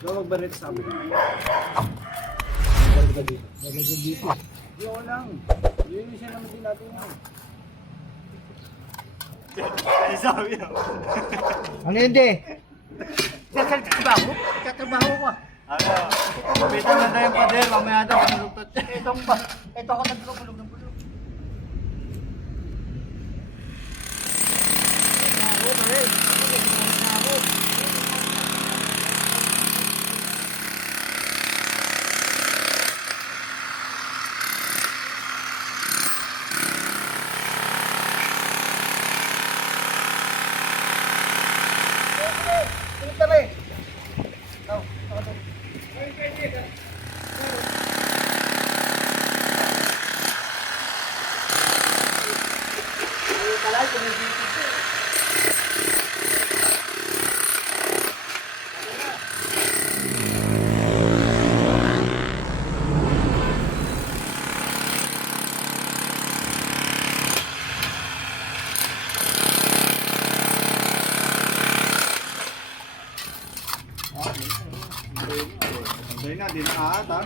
Gawag ba rin sa amin? Yung lang. Yun siya naman din natin yun. Sabi yun. Ano yun, de? Katrabaho? Katrabaho ko. Ano? Pita na tayo pader. Mamaya daw manulugtot. Ito ako nagpulog ng pulog. Hindi na, di nakaata.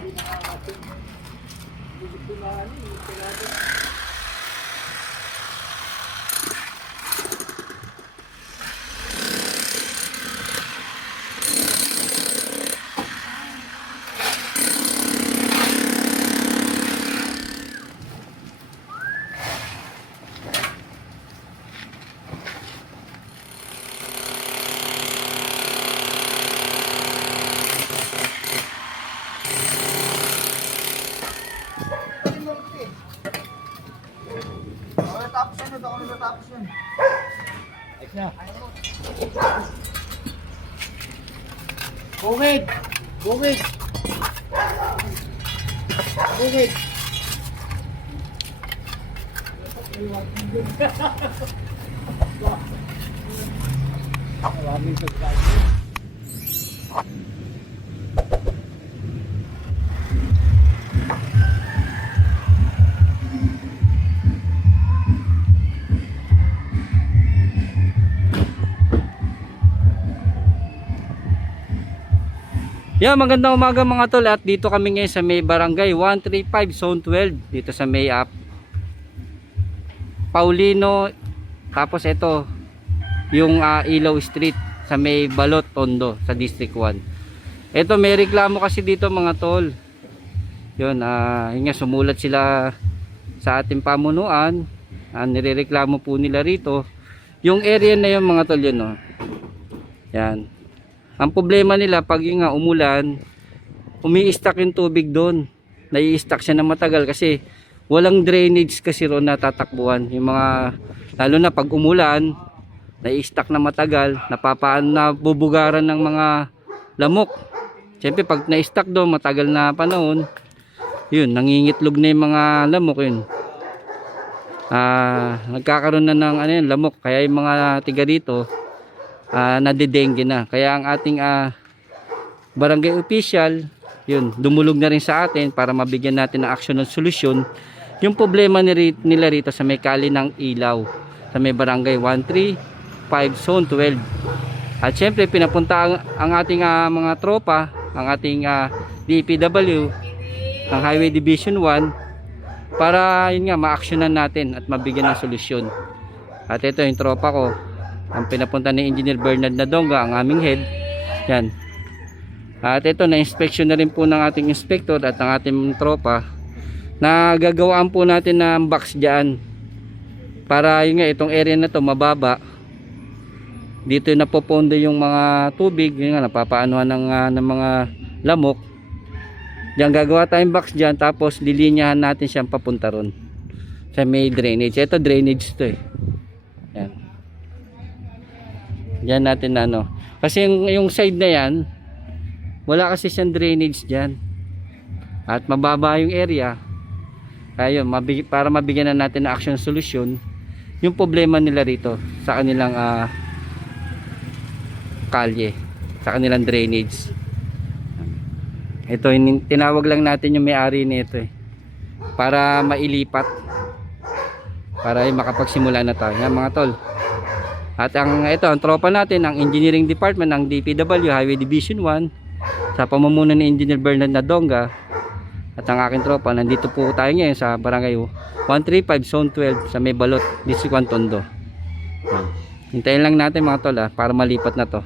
Tapos yun. Ayos na. Bukid! Bukid! Bukid! Maraming subscribers. Yeah, magandang umaga mga tol, at dito kami ngayon sa may barangay 135 Zone 12 dito sa may Paulino, tapos ito yung Ilaw Street sa may Balot, Tondo sa District 1. Ito may reklamo kasi dito mga tol. Yun, yun nga, sumulat sila sa ating pamunuan. Nirereklamo po nila rito yung area na yun mga tol, yun oh. Yan. Ang problema nila pag yung nga umulan, umi-stack yung tubig doon. Nai-stack siya na matagal kasi walang drainage kasi roon na tatakbuhan. Yung mga, lalo na pag umulan, nai-stack na matagal, nabubugaran ng mga lamok. Siyempre pag na-stack doon matagal na panahon, yun, nangingitlog na yung mga lamok yun. Nagkakaroon na ng lamok, kaya yung mga tiga dito nadidengge na. Kaya ang ating barangay official, yun, dumulog na rin sa atin para mabigyan natin ng action at solusyon yung problema nila rito sa may kali ng Ilaw sa may barangay 135 Zone 12. At syempre pinapunta ang ating mga tropa, ang ating DPW ng Highway Division 1 para yun nga ma-actionan natin at mabigyan ng solusyon. At ito yung tropa ko, ang pinapunta ni Engineer Bernard Nadonga, ang aming head. Yan. At ito, na-inspection na rin po ng ating inspector at ang ating tropa na gagawaan po natin ng box dyan para yun nga, itong area na to mababa. Dito napopondo yung mga tubig, yun nga, napapaanuhan ng mga lamok. Diyan gagawa tayong box dyan, tapos lilinyahan natin siyang papunta ron sa may drainage. Ito drainage to eh. Yan. Diyan natin kasi yung side na yan wala kasi siyang drainage dyan at mababa yung area. Kaya yun, para mabigyan na natin ng action solution yung problema nila rito sa kanilang kalye, sa kanilang drainage. Ito, tinawag lang natin yung may-ari nito para mailipat, para makapagsimula na tayo. Yan mga tol. At ang tropa natin, ang engineering department ng DPW Highway Division 1, sa pamumuno ni Engineer Bernard Nadonga at ang aking tropa, nandito po tayo ngayon sa Barangay 135 Zone 12 sa May Balot, District 1 Tondo. Yan. Hintayin lang natin mga tol para malipat na to.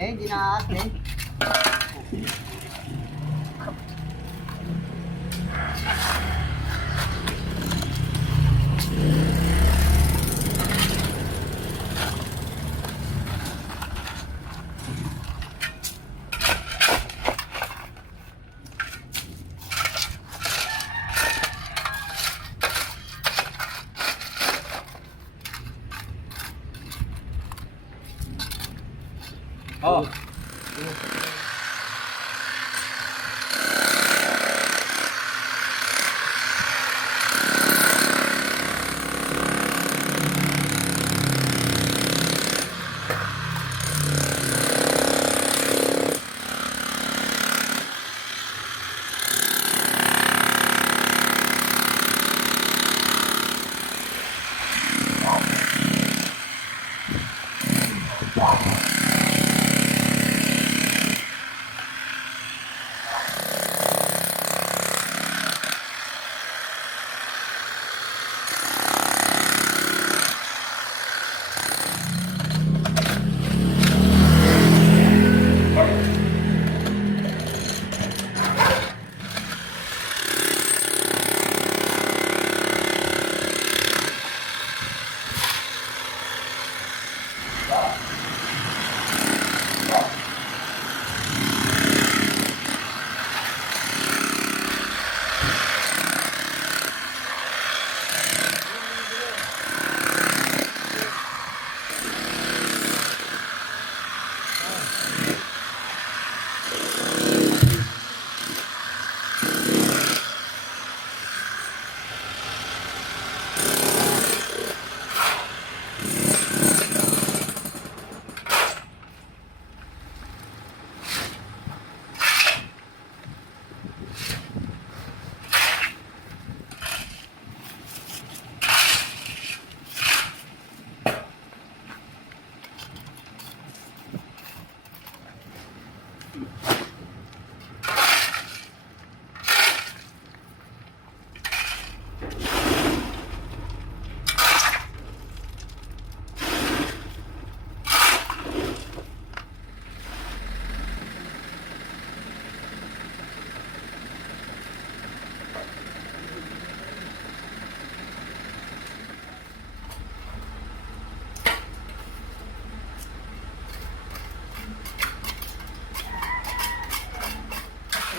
Hindi na aas, Oh.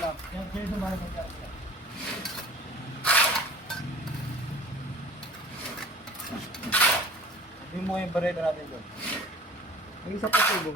lang. Yan, sino sumali sa dyan? Yung mo yung bareta natin doon. Yung isa pa tubo.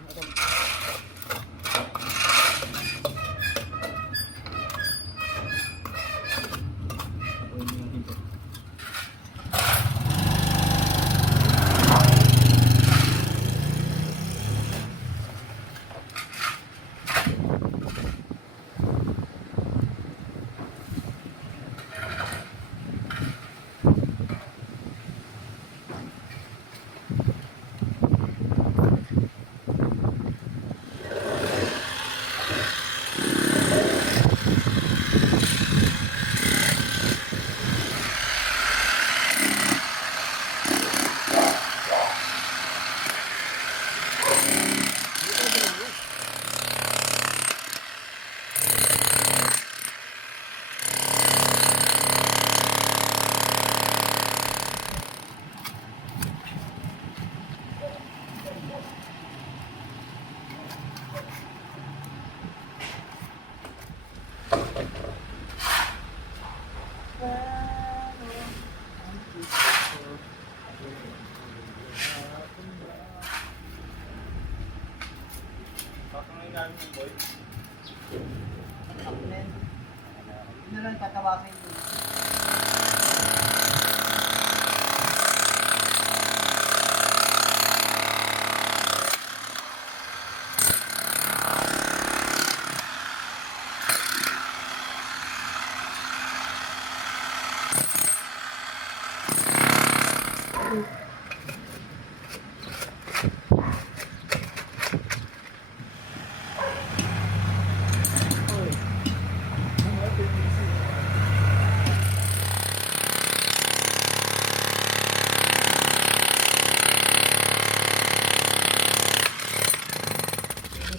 Hindi lang tatawasin ko.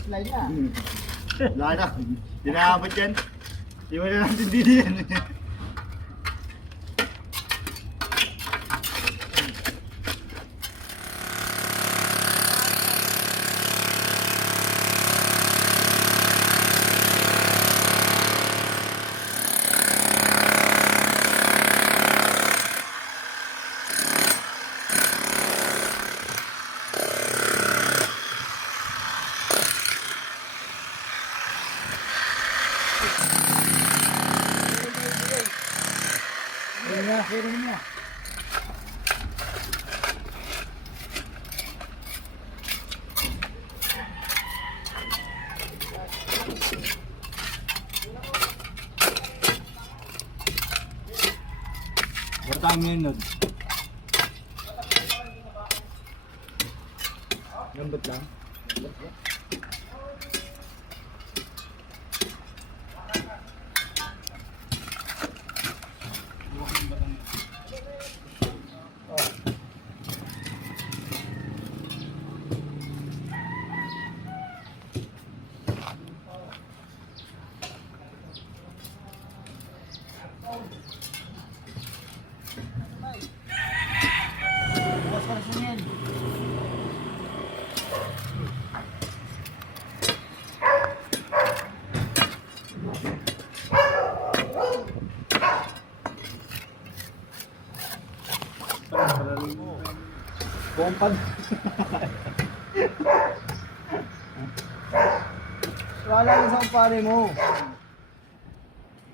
Slide na. Wala na. Hindi na abot yan. Hindi mo na natin dito yan. Pwede niya. Bertang minut. Lembut lang. Bumpag. Wala yung isang pare mo.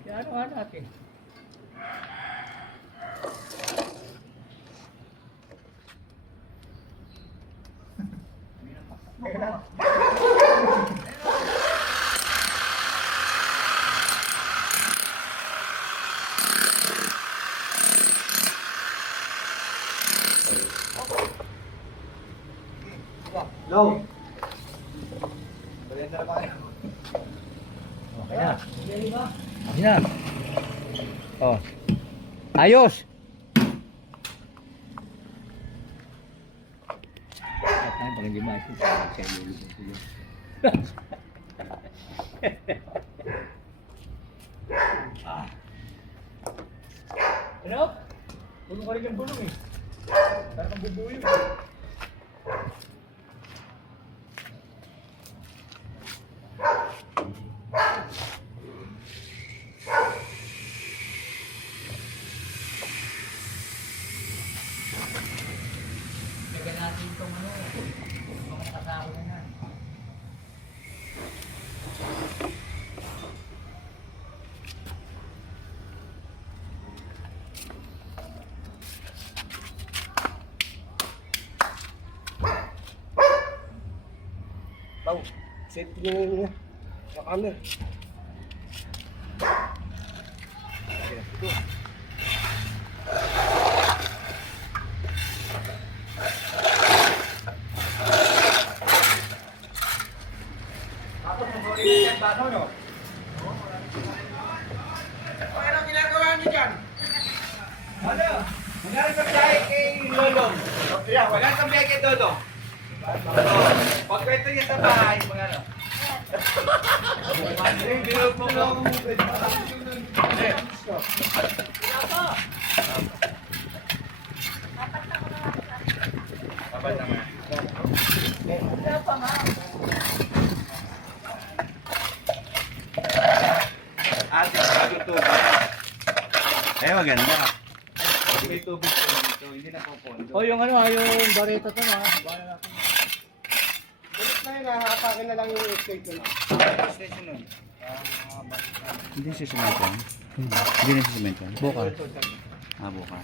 Yan ano natin. Go. Balian na ba kayo? Okay na. Okay na. Oh. Ayos. Ay, pag hindi maayos, siya yung ulo. Ano? Bulong ka rin yung bulong eh. Para kang bubuyo. Safety nyo sa camera. Tapos mag-ulit yan, paano no? Ano ginagawa niyo dyan? Ano? Magkano sa biyahe kay Lolong? Magkano sa biyahe kay Dodong? Pagkwento niya sa bahay, magkano? Binulog mo lang ang mubid. Dapat naman. Ate, bagong tubig. Eh, maganda. May tubig po dito, hindi na po pondo. Oh, yung ano, yung barito to na. Bahala natin. Bulit na yun, hahapakin na lang yung escape na. Station nun. Hindi siya semento. Hindi na siya semento. Buka. Ah, buka.